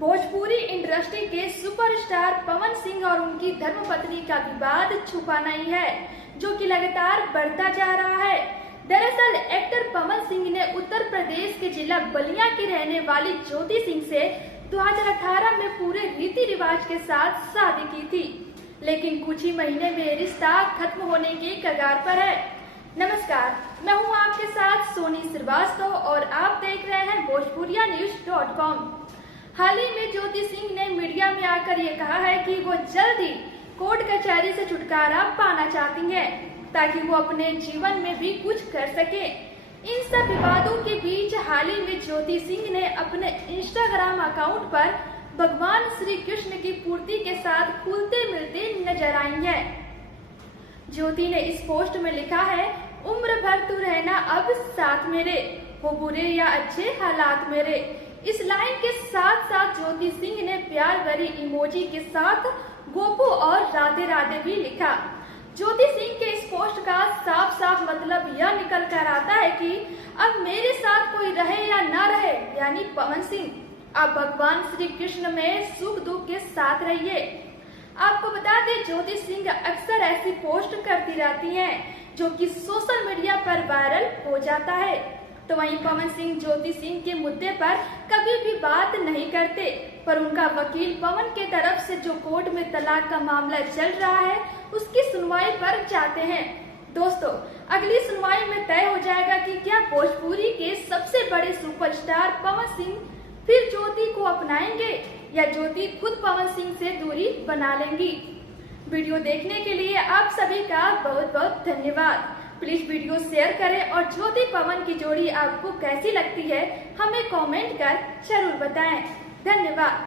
Bhojpuri industry के superstar Pawan Singh और उनकी धर्मपत्नी का विवाद छुपा नहीं है, जो कि लगातार बढ़ता जा रहा है। दरअसल एक्टर पवन सिंह ने उत्तर प्रदेश के जिला बलिया की रहने वाली ज्योति सिंह से 2018 में पूरे रीति रिवाज के साथ शादी की थी, लेकिन कुछ ही महीने में रिश्ता खत्म होने के कगार पर है। नमस्कार, मैं हूं आपके साथ सोनी श्रीवास्तव और आप देख रहे हैं भोजपुरियान्यूज.com। हाल ही में ज्योति सिंह ने मीडिया में आकर ये कहा है कि वो जल्द ही कोर्ट कचहरी से छुटकारा पाना चाहती हैं, ताकि वो अपने जीवन में भी कुछ कर सके। इन सब विवादों के बीच हाल ही में ज्योति सिंह ने अपने इंस्टाग्राम अकाउंट पर भगवान श्री कृष्ण की मूर्ति के साथ खुलते मिलते नजर आई हैं। ज्योति ने इस पोस्ट में लिखा है, उम्र भर तू रहना अब साथ मेरे, हो बुरे या अच्छे हालात मेरे। इस लाइन के साथ साथ ज्योति सिंह ने प्यार भरी इमोजी के साथ गोपू और राधे राधे भी लिखा। ज्योति सिंह के इस पोस्ट का साफ साफ मतलब यह निकल कर आता है कि अब मेरे साथ कोई रहे या ना रहे, यानी पवन सिंह, आप भगवान श्री कृष्ण में सुख दुख के साथ रहिए। आपको बता दें, ज्योति सिंह अक्सर ऐसी पोस्ट करती रहती हैं, जो कि सोशल मीडिया पर वायरल हो जाता है। तो वहीं पवन सिंह ज्योति सिंह के मुद्दे पर कभी भी बात नहीं करते, पर उनका वकील पवन के तरफ से जो कोर्ट में तलाक का मामला चल रहा है, उसकी सुनवाई पर जाते हैं। दोस्तों, अगली सुनवाई में तय हो जाएगा कि क्या भोजपुरी के सबसे बड़े सुपरस्टार पवन सिंह फिर ज्योति को अपनाएंगे या ज्योति खुद पवन सिंह से दूरी बना लेंगी। वीडियो देखने के लिए आप सभी का बहुत बहुत धन्यवाद। प्लीज वीडियो शेयर करें और ज्योति पवन की जोड़ी आपको कैसी लगती है, हमें कमेंट कर जरूर बताएं। धन्यवाद।